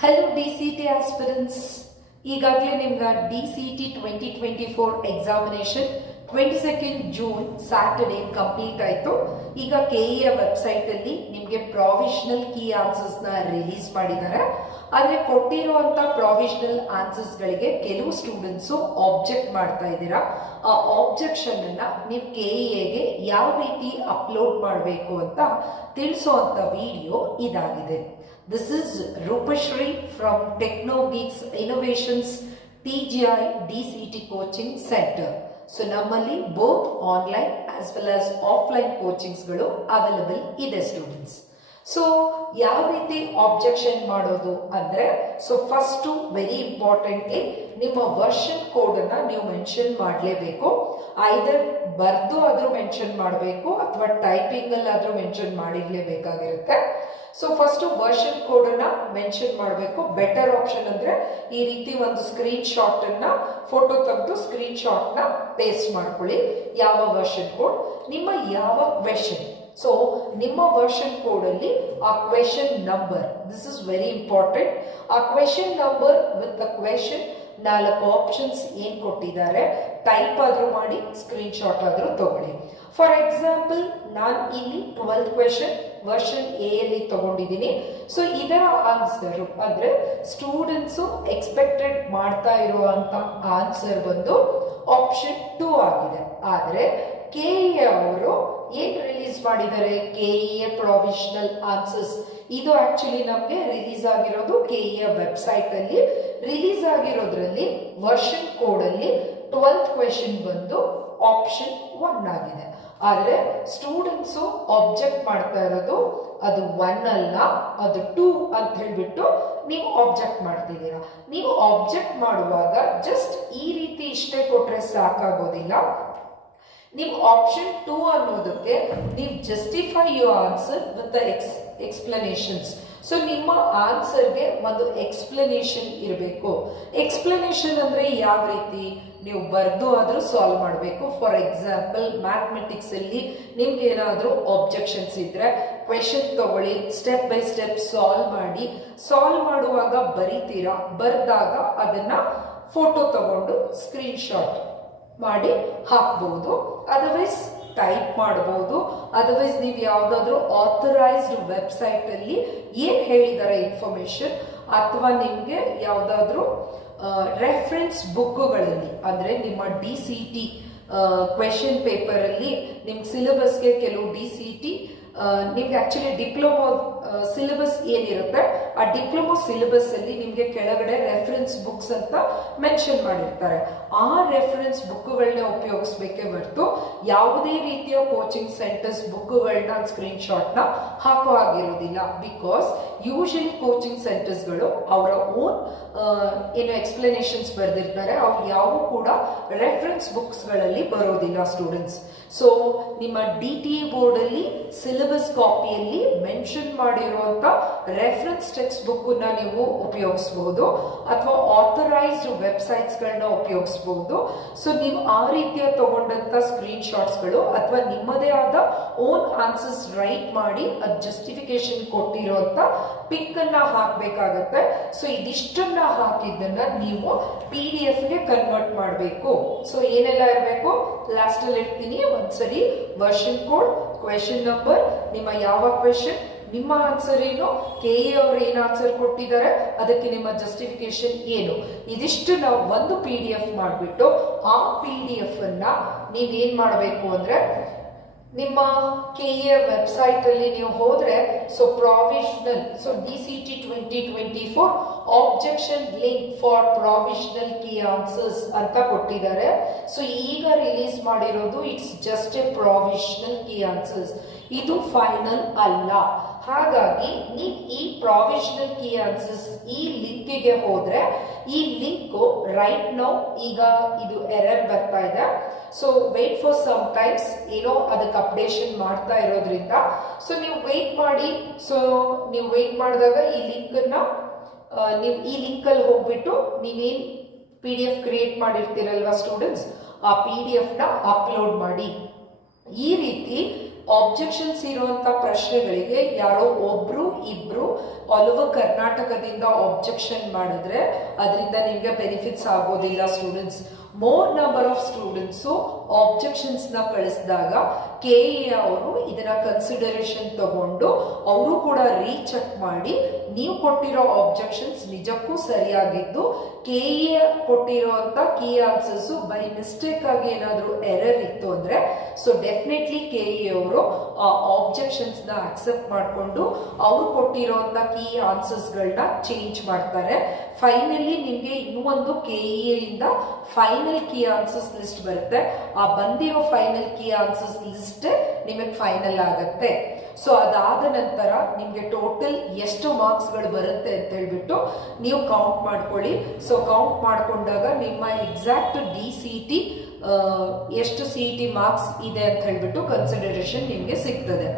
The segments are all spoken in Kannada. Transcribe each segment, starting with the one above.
Hello DCT aspirants. ಈಗಾಗಲೇ ನಿಮಗೆ DCT 2024 examination 22nd June Saturday complete ಆಯಿತು. ಈಗ ಕೆಇಎ ವೆಬ್ಸೈಟ್ ಅಲ್ಲಿ ನಿಮಗೆ ಪ್ರಾವಿಷನಲ್ ಕೀ ಆನ್ಸರ್ಸ್ ನ ರಿಲೀಸ್ ಮಾಡಿದ್ದಾರೆ. ಆದ್ರೆ ಕೊಟ್ಟಿರುವಂತ ಪ್ರಾವಿಷನಲ್ ಆನ್ಸರ್ಸ್ ಗಳಿಗೆ ಕೆಲವು ಸ್ಟೂಡೆಂಟ್ಸ್ ಆಬ್ಜೆಕ್ಟ್ ಮಾಡ್ತಾ ಇದ್ದೀರಾ. ಆ ಆಬ್ಜೆಕ್ಷನ್ ಅನ್ನ ನೀವು ಕೆಇಎಗೆ ಯಾವ ರೀತಿ ಅಪ್ಲೋಡ್ ಮಾಡಬೇಕು ಅಂತ ತಿಳಿಸುವಂತ ವಿಡಿಯೋ ಇದಾಗಿದೆ. This is Rupashri from TechnoGeeks Innovations TGI DCT Coaching Center. So nammali both online as well as offline coachings galu available ide students. So ಯಾವ ರೀತಿ ಆಬ್ಜೆಕ್ಷನ್ ಮಾಡೋದು ಅಂದ್ರೆ ಫಸ್ಟ್ ವೆರಿ ಇಂಪಾರ್ಟೆಂಟ್ಲಿ ನಿಮ್ಮ ವರ್ಷನ್ ಕೋಡ್ ಅನ್ನ ನೀವು ಮೆನ್ಷನ್ ಮಾಡಲೇಬೇಕು. ಐದರ್ ಬರ್ದು ಆದ್ರೂ ಮೆನ್ಷನ್ ಮಾಡಬೇಕು ಅಥವಾ ಟೈಪಿಂಗ್ ಅಲ್ಲಿ ಆದ್ರೂ ಮೆನ್ಷನ್ ಮಾಡಿರ್ಲೇಬೇಕಾಗಿರುತ್ತೆ. ಫಸ್ಟ್ ವರ್ಷನ್ ಕೋಡ್ ಅನ್ನ ಮೆನ್ಷನ್ ಮಾಡಬೇಕು. ಬೆಟರ್ ಆಪ್ಷನ್ ಅಂದ್ರೆ ಈ ರೀತಿ ಒಂದು ಸ್ಕ್ರೀನ್ ಶಾಟ್ ಅನ್ನ ಫೋಟೋ ತೆಗೆದು ಸ್ಕ್ರೀನ್ ಶಾಟ್ ನ ಪೇಸ್ಟ್ ಮಾಡ್ಕೊಳ್ಳಿ. ಯಾವ ವರ್ಷನ್ ಕೋಡ್, ನಿಮ್ಮ ಯಾವ ಕ್ವೆಶನ್, ನಿಮ್ಮ ವರ್ಷನ್ ಕೋಡ್ ಅಲ್ಲಿ ಆ question number, this is very important. ಆ question number with the question 4 options ಏನ್ ಕೊಟ್ಟಿದ್ದಾರೆ ಟೈಪ್ ಆದ್ರೂ ಮಾಡಿ ಸ್ಕ್ರೀನ್ ಶಾಟ್ ಆದ್ರೂ ತಗೊಳ್ಳಿ. ಫಾರ್ ಎಕ್ಸಾಂಪಲ್ ನಾನು ಇಲ್ಲಿ 12th ಕ್ವೆಶನ್ ವರ್ಷನ್ ಎ ಅಲ್ಲಿ ತಗೊಂಡಿದ್ದೀನಿ. ಇದರ ಆನ್ಸರ್ ಅಂದ್ರೆ ಸ್ಟೂಡೆಂಟ್ಸ್ ಎಕ್ಸ್ಪೆಕ್ಟೆಡ್ ಮಾಡ್ತಾ ಇರುವಂತ ಆನ್ಸರ್ ಬಂದು ಆಪ್ಷನ್ 2 ಆಗಿದೆ. ಆದ್ರೆ ಕೆಇಎ ಅವರು ಏನ್ ರಿಲೀಸ್ ಮಾಡಿದ್ದಾರೆ, ಕೆಇಎ ಪ್ರಾವಿಷನಲ್ ಆನ್ಸರ್ಸ್, ಇದು ಆಕ್ಚುಲಿ ನಮ್ಗೆ ರಿಲೀಸ್ ಆಗಿರೋದು ಕೆಇಎ ವೆಬ್ಸೈಟ್ ಅಲ್ಲಿ. ರಿಲೀಸ್ ಆಗಿರೋದ್ರಲ್ಲಿ ವರ್ಷನ್ ಕೋಡ್ ಅಲ್ಲಿ 12th ಕ್ವೆಶನ್ ಬಂದು ಆಪ್ಷನ್ 1 ಆಗಿದೆ. ಆದ್ರೆ ಸ್ಟೂಡೆಂಟ್ಸ್ ಆಬ್ಜೆಕ್ಟ್ ಮಾಡ್ತಾ ಇರೋದು ಅದು 1 ಅಲ್ಲ, ಅದು 2 ಅಂತ ಹೇಳ್ಬಿಟ್ಟು ನೀವು ಆಬ್ಜೆಕ್ಟ್ ಮಾಡ್ತಿದ್ದೀರಾ. ನೀವು ಆಬ್ಜೆಕ್ಟ್ ಮಾಡುವಾಗ ಜಸ್ಟ್ ಈ ರೀತಿ ಇಷ್ಟೇ ಕೊಟ್ರೆ ಸಾಕಾಗೋದಿಲ್ಲ. ನೀವು ಆಪ್ಷನ್ 2 ಅನ್ನೋದಕ್ಕೆ ನೀವು justify your answer with the explanations. ನಿಮ್ಮ ಆನ್ಸರ್ಗೆ ಒಂದು ಎಕ್ಸ್ಪ್ಲನೇಷನ್ ಇರಬೇಕು. ಎಕ್ಸ್ಪ್ಲನೇಷನ್ ಅಂದ್ರೆ ಯಾವ ರೀತಿ, ನೀವು ಬರ್ದು ಆದ್ರೂ ಸಾಲ್ವ್ ಮಾಡಬೇಕು. ಫಾರ್ ಎಕ್ಸಾಂಪಲ್ ಮ್ಯಾಥಮೆಟಿಕ್ಸ್ ಅಲ್ಲಿ ನಿಮ್ಗೆ ಏನಾದ್ರೂ ಆಬ್ಜೆಕ್ಷನ್ಸ್ ಇದ್ರೆ ಕ್ವೆಶನ್ ತಗೊಳ್ಳಿ, ಸ್ಟೆಪ್ ಬೈ ಸ್ಟೆಪ್ ಸಾಲ್ವ್ ಮಾಡಿ. ಸಾಲ್ವ್ ಮಾಡುವಾಗ ಬರೀತೀರಾ, ಬರ್ದಾಗ ಅದನ್ನ ಫೋಟೋ ತಗೊಂಡು ಸ್ಕ್ರೀನ್ ಶಾಟ್ ಮಾಡಿ ಹಾಕಬಹುದು. ಅದರ್ವೈಸ್ ಟೈಪ್ ಮಾಡಬಹುದು. ಅದರ್ವೈಸ್ ನೀವು ಯಾವ್ದಾದ್ರು ಆಥರೈಸ್ಡ್ ವೆಬ್ಸೈಟ್ ಅಲ್ಲಿ ಏನ್ ಹೇಳಿದಾರೆ ಇನ್ಫಾರ್ಮೇಶನ್, ಅಥವಾ ನಿಮ್ಗೆ ಯಾವ್ದಾದ್ರು ರೆಫರೆನ್ಸ್ ಬುಕ್ಗಳಲ್ಲಿ, ಅಂದ್ರೆ ನಿಮ್ಮ DCT ಕ್ವೆಶನ್ ಪೇಪರ್ ಅಲ್ಲಿ ನಿಮ್ಗೆ ಸಿಲೆಬಸ್ಗೆ ಕೆಲವು DCT ನಿಮ್ಗೆ ಆಕ್ಚುಲಿ ಡಿಪ್ಲೊಮಾ ಸಿಲೆಬಸ್ ಏನಿರುತ್ತೆ ಆ ಡಿಪ್ಲೊಮಾ ಸಿಲೆಬಸ್ ಅಲ್ಲಿ ನಿಮ್ಗೆ ಕೆಳಗಡೆ ರೆಫರೆನ್ಸ್ ಬುಕ್ಸ್ ಅಂತ ಮೆನ್ಷನ್ ಮಾಡಿರ್ತಾರೆ. ಆ ರೆಫರೆನ್ಸ್ ಬುಕ್ಗಳನ್ನ ಉಪಯೋಗಿಸ್ಬೇಕೇ ಹೊರತು ಯಾವುದೇ ರೀತಿಯ ಕೋಚಿಂಗ್ ಸೆಂಟರ್ಸ್ ಬುಕ್ಗಳನ್ನ ಸ್ಕ್ರೀನ್ ಶಾಟ್ ನ ಹಾಕೋ ಆಗಿರೋದಿಲ್ಲ. ಬಿಕಾಸ್ ಯೂಶಲಿ ಕೋಚಿಂಗ್ ಸೆಂಟರ್ಸ್ ಗಳು ಅವರ ಓನ್ ಏನು ಎಕ್ಸ್ಪ್ಲನೇಷನ್ಸ್ ಬರೆದಿರ್ತಾರೆ, ಅವ್ರು ಯಾವ ಕೂಡ ರೆಫರೆನ್ಸ್ ಬುಕ್ಸ್ ಗಳಲ್ಲಿ ಬರೋದಿಲ್ಲ ಸ್ಟೂಡೆಂಟ್ಸ್. ನಿಮ್ಮ DTA ಬೋರ್ಡ್ ಅಲ್ಲಿ ಸಿಲೆಬಸ್ ಕಾಪಿಯಲ್ಲಿ ಮೆನ್ಷನ್ ಮಾಡಿರುವಂತ ರೆಫರೆನ್ಸ್ ಟೆಕ್ಸ್ಟ್ ಬುಕ್ ನ ನೀವು ಉಪಯೋಗಿಸಬಹುದು, ಅಥವಾ ಆಥರೈಸ್ಡ್ ವೆಬ್ಸೈಟ್ಸ್ ಗಳನ್ನ ಉಪಯೋಗಿಸಬಹುದು. ನೀವು ಆ ರೀತಿಯ ತಗೊಂಡಂತ ಸ್ಕ್ರೀನ್ ಶಾಟ್ಸ್ ಗಳು ಅಥವಾ ನಿಮ್ಮದೇ ಆದ ಓನ್ ಆನ್ಸರ್ಸ್ ರೈಟ್ ಮಾಡಿ ಅದ್ ಜಸ್ಟಿಫಿಕೇಶನ್ ಕೊಟ್ಟಿರುವಂತ ಪಿಕ್ ಅನ್ನ ಹಾಕ್ಬೇಕಾಗತ್ತೆ. ಇದಿಷ್ಟನ್ನ ಹಾಕಿದ್ದನ್ನ ನೀವು PDF ಗೆ ಕನ್ವರ್ಟ್ ಮಾಡಬೇಕು. ಏನೆಲ್ಲ ಇರಬೇಕು ಲಾಸ್ಟ್ ಅಲ್ಲಿ ಇರ್ತೀನಿ ಒಂದ್ಸರಿ. ವರ್ಷನ್ ಕೋಡ್, ಕ್ವೆಶನ್ ನಂಬರ್, ನಿಮ್ಮ ಯಾವ ಕ್ವೆಶನ್, ನಿಮ್ಮ ಆನ್ಸರ್ ಏನು, ಕೆಇಎ ಅವರು ಏನ್ ಆನ್ಸರ್ ಕೊಟ್ಟಿದ್ದಾರೆ ಅದಕ್ಕೆ ನಿಮ್ಮ ಜಸ್ಟಿಫಿಕೇಶನ್ ಏನು, ಇದಿಷ್ಟು ನಾವು ಒಂದು PDF ಮಾಡಿಬಿಟ್ಟು ಆ PDF ಅನ್ನ ನೀವೇನ್ ಮಾಡಬೇಕು ಅಂದ್ರೆ ನಿಮ್ಮ ಕೆಇಎ ವೆಬ್ಸೈಟ್ ಅಲ್ಲಿ ನೀವು ಹೋದ್ರೆ provisional DCT 2024 objection link for provisional key answers ಅಂತ ಕೊಟ್ಟಿದ್ದಾರೆ. ಈಗ ರಿಲೀಸ್ ಮಾಡಿರೋದು it's just A provisional key answers, ಇದು ಫೈನಲ್ ಅಲ್ಲ. ಹಾಗಾಗಿ ನೀವು ಈ ಪ್ರಾವಿಷನಲ್ ಕೀ ಆನ್ಸರ್ಸ್ ಈ ಲಿಂಕ್ಗೆ ಹೋದ್ರೆ ಈ ಲಿಂಕ್ ರೈಟ್ ನೌ ಈಗ ಇದು ಎರರ್ ಬರ್ತಾ ಇದೆ. ವೇಟ್ ಫಾರ್ ಸಮ್ ಟೈಮ್ಸ್, ಏನೋ ಅದಕ್ಕೆ ಅಪ್ಡೇಷನ್ ಮಾಡ್ತಾ ಇರೋದ್ರಿಂದ ನೀವು ವೇಟ್ ಮಾಡಿ. ನೀವು ವೇಟ್ ಮಾಡಿದಾಗ ಈ ಲಿಂಕ್ ಅನ್ನ ನೀವು ಈ ಲಿಂಕ್ ಅಲ್ಲಿ ಹೋಗ್ಬಿಟ್ಟು ನೀವೇನ್ PDF ಕ್ರಿಯೇಟ್ ಮಾಡಿರ್ತೀರಲ್ವಾ ಸ್ಟೂಡೆಂಟ್ಸ್, ಆ PDF ನ ಅಪ್ಲೋಡ್ ಮಾಡಿ. ಈ ರೀತಿ ಆಬ್ಜೆಕ್ಷನ್ಸ್ ಇರುವಂತ ಪ್ರಶ್ನೆಗಳಿಗೆ ಯಾರೋ ಒಬ್ರು ಇಬ್ರು ಆಲ್ ಓವರ್ ಕರ್ನಾಟಕದಿಂದ ಆಬ್ಜೆಕ್ಷನ್ ಮಾಡಿದ್ರೆ ಅದರಿಂದ ನಿಮ್ಗೆ ಬೆನಿಫಿಟ್ಸ್ ಆಗೋದಿಲ್ಲ students. More number of students objections ನ ಕಳಿಸಿದಾಗ ಕೆಇಎ ಅವರು ಇದನ್ನ ಕನ್ಸಿಡರೇಷನ್ ತಗೊಂಡು ಅವರು ಕೂಡ ರೀಚೆಕ್ ಮಾಡಿ ನೀವು ಕೊಟ್ಟಿರೋ ಆಬ್ಜೆಕ್ಷನ್ಸ್ ನಿಜಕ್ಕೂ ಸರಿಯಾಗಿದ್ದು ಕೆಇಎ ಕೊಟ್ಟಿರುವಂತ ಕೀ ಆನ್ಸರ್ಸ್ ಬೈ ಮಿಸ್ಟೇಕ್ ಆಗಿ ಏನಾದ್ರು ಎರರ್ ಇತ್ತು ಅಂದ್ರೆ ಸೊ ಡೆಫಿನೆಟ್ಲಿ ಕೆಇಎ ಅವರು ಆಬ್ಜೆಕ್ಷನ್ಸ್ ನ ಅಕ್ಸೆಪ್ಟ್ ಮಾಡಿಕೊಂಡು ಅವ್ರು ಕೊಟ್ಟಿರುವಂತ ಕೀ ಆನ್ಸರ್ಸ್ ಗಳನ್ನ ಚೇಂಜ್ ಮಾಡ್ತಾರೆ. ಫೈನಲಿ ನಿಮ್ಗೆ ಇನ್ನೂ ಒಂದು ಕೆಇಎ ಇಂದ ಫೈನಲ್ ಕೀ ಆನ್ಸರ್ಸ್ ಲಿಸ್ಟ್ ಬರುತ್ತೆ. ಆ ಬಂದಿರೋ ಫೈನಲ್ ಕೀ ಆನ್ಸರ್ಸ್ ಲಿಸ್ಟ್ ನಿಮಗೆ ಫೈನಲ್ ಆಗುತ್ತೆ. ಸೊ ಅದಾದ ನಂತರ ನಿಮ್ಗೆ ಟೋಟಲ್ ಎಷ್ಟು ಮಾರ್ಕ್ಸ್ ಗಳು ಬರುತ್ತೆ ಅಂತ ಹೇಳ್ಬಿಟ್ಟು ನೀವು ಕೌಂಟ್ ಮಾಡ್ಕೊಳ್ಳಿ. ಸೊ ಕೌಂಟ್ ಮಾಡ್ಕೊಂಡಾಗ ನಿಮ್ಮ ಎಕ್ಸಾಕ್ಟ್ DCT ಎಷ್ಟು CET ಮಾರ್ಕ್ಸ್ ಇದೆ ಅಂತ ಹೇಳ್ಬಿಟ್ಟು ಕನ್ಸಿಡರೇಷನ್ ನಿಮ್ಗೆ ಸಿಗ್ತದೆ.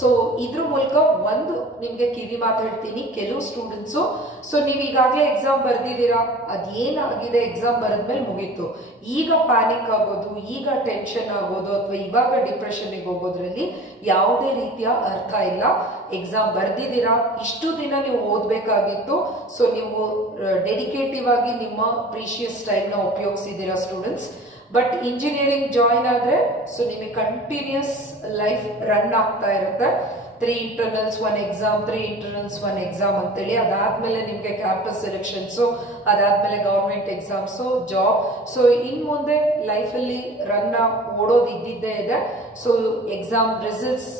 ಸೊ ಇದ್ರ ಮೂಲಕ ಒಂದು ನಿಮ್ಗೆ ಕಿವಿ ಮಾತು ಹೇಳ್ತೀನಿ, ಕೆಲವು ಸ್ಟೂಡೆಂಟ್ಸು ಸೊ ನೀವು ಈಗಾಗಲೇ ಎಕ್ಸಾಮ್ ಬರ್ದಿದ್ದೀರಾ, ಅದೇನಾಗಿದೆ ಎಕ್ಸಾಮ್ ಬರೆದ್ಮೇಲೆ ಮುಗೀತು, ಈಗ ಪ್ಯಾನಿಕ್ ಆಗೋದು, ಈಗ ಟೆನ್ಷನ್ ಆಗೋದು ಅಥವಾ ಇವಾಗ ಡಿಪ್ರೆಷನ್ಗೆ ಹೋಗೋದ್ರಲ್ಲಿ ಯಾವುದೇ ರೀತಿಯ ಅರ್ಥ ಇಲ್ಲ. ಎಕ್ಸಾಮ್ ಬರ್ದಿದ್ದೀರಾ, ಇಷ್ಟು ದಿನ ನೀವು ಓದ್ಬೇಕಾಗಿತ್ತು. ಸೊ ನೀವು ಡೆಡಿಕೇಟಿವ್ ಆಗಿ ನಿಮ್ಮ ಪ್ರೀಶಿಯಸ್ ಟೈಮ್ ನ ಉಪಯೋಗಿಸಿದ್ದೀರಾ ಸ್ಟೂಡೆಂಟ್ಸ್. ಬಟ್ ಇಂಜಿನಿಯರಿಂಗ್ ಜಾಯಿನ್ ಆದ್ರೆ ಸೊ ನಿಮಗೆ ಕಂಟಿನ್ಯೂಸ್ ಲೈಫ್ ರನ್ ಆಗ್ತಾ ಇರುತ್ತೆ. 3 ಇಂಟರ್ನಲ್ಸ್ 1 ಎಕ್ಸಾಮ್, 3 ಇಂಟರ್ನಲ್ಸ್ 1 ಎಕ್ಸಾಮ್ ಅಂತೇಳಿ. ಅದಾದ್ಮೇಲೆ ನಿಮ್ಗೆ ಕ್ಯಾಂಪಸ್ ಸೆಲೆಕ್ಷನ್ಸ್, ಅದಾದ್ಮೇಲೆ government exams, job. So in ಮುಂದೆ ಲೈಫಲ್ಲಿ ರನ್ ಓಡೋದು ಇದ್ದಿದ್ದೇ ಇದೆ. ಸೊ ಎಕ್ಸಾಮ್ ರಿಸಲ್ಟ್ಸ್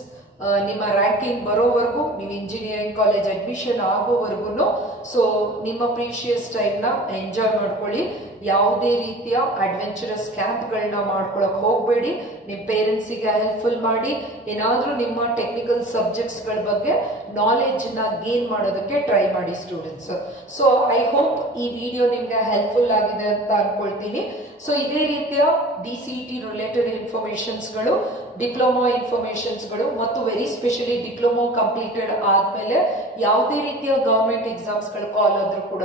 ನಿಮ್ಮ ರ್ಯಾಂಕಿಂಗ್ ಬರೋವರೆಗೂ, ನೀವು ಇಂಜಿನಿಯರಿಂಗ್ ಕಾಲೇಜ್ ಅಡ್ಮಿಷನ್ ಆಗೋವರೆಗೂ ಸೊ ನಿಮ್ಮ ಪ್ರೀಶಿಯಸ್ ಟೈಮ್ ನ ಎಂಜಾಯ್ ಮಾಡ್ಕೊಳ್ಳಿ. ಯಾವುದೇ ರೀತಿಯ ಅಡ್ವೆಂಚರಸ್ ಕ್ಯಾಂಪ್ಗಳನ್ನ ಮಾಡ್ಕೊಳಕ್ ಹೋಗಬೇಡಿ. ನಿಮ್ಮ ಪೇರೆಂಟ್ಸಿಗೆ ಹೆಲ್ಪ್ಫುಲ್ ಮಾಡಿ. ಏನಾದ್ರೂ ನಿಮ್ಮ ಟೆಕ್ನಿಕಲ್ ಸಬ್ಜೆಕ್ಟ್ಸ್ ಗಳ ಬಗ್ಗೆ ನಾಲೆಜ್ ನ ಗೇನ್ ಮಾಡೋದಕ್ಕೆ ಟ್ರೈ ಮಾಡಿ ಸ್ಟೂಡೆಂಟ್ಸ್. ಸೊ ಐ ಹೋಪ್ ಈ ವಿಡಿಯೋ ನಿಮ್ಗೆ ಹೆಲ್ಪ್ಫುಲ್ ಆಗಿದೆ ಅಂತ ಅನ್ಕೊಳ್ತೀನಿ. ಸೊ ಇದೇ ರೀತಿಯ DCET ರಿಲೇಟೆಡ್ ಇನ್ಫಾರ್ಮೇಶನ್ಸ್ ಗಳು, ಡಿಪ್ಲೊಮಾ ಇನ್ಫಾರ್ಮೇಶನ್ಸ್ ಗಳು ಮತ್ತು ವೆರಿ ಸ್ಪೆಷಲಿ ಡಿಪ್ಲೊಮಾ ಕಂಪ್ಲೀಟೆಡ್ ಆದ್ಮೇಲೆ ಯಾವುದೇ ರೀತಿಯ ಗವರ್ಮೆಂಟ್ ಎಕ್ಸಾಮ್ಸ್ ಗಳು ಕಾಲ್ ಆದ್ರೂ ಕೂಡ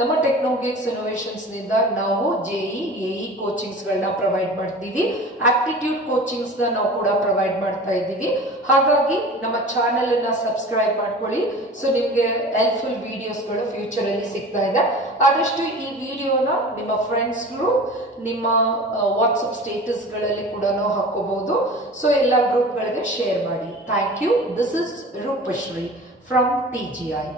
ನಮ್ಮ ಟೆಕ್ನೋಗಿಕ್ಸ್ ಇನೋವೇಷನ್ಸ್ ನಿಂದ ನಾವು JEE AE ಕೋಚಿಂಗ್ಸ್ ಗಳನ್ನ ಪ್ರೊವೈಡ್ ಮಾಡ್ತೀವಿ. ಆಪ್ಟಿಟ್ಯೂಡ್ ಕೋಚಿಂಗ್ಸ್ ನ ನಾವು ಕೂಡ ಪ್ರೊವೈಡ್ ಮಾಡ್ತಾ ಇದ್ದೀವಿ. ಹಾಗಾಗಿ ನಮ್ಮ ಚಾನೆಲ್ ಅನ್ನ ಸಬ್ಸ್ಕ್ರೈಬ್ ಮಾಡ್ಕೊಳ್ಳಿ. ಸೊ ನಿಮ್ಗೆ ಹೆಲ್ಪ್ಫುಲ್ ವಿಡಿಯೋಸ್ ಗಳು ಫ್ಯೂಚರ್ ಅಲ್ಲಿ ಸಿಗ್ತಾ ಇದೆ. ಆದಷ್ಟು ಈ ವಿಡಿಯೋನ ನಿಮ್ಮ ಫ್ರೆಂಡ್ಸ್ ಗ್ರೂಪ್, ನಿಮ್ಮ ವಾಟ್ಸ್ಆಪ್ ಸ್ಟೇಟಸ್ ಗಳಲ್ಲಿ ಕೂಡ ಹಾಕೋಬಹುದು. ಸೊ ಎಲ್ಲ ಗ್ರೂಪ್ ಗಳಿಗೆ ಶೇರ್ ಮಾಡಿ. Thank you. This is Rupashree from TGI.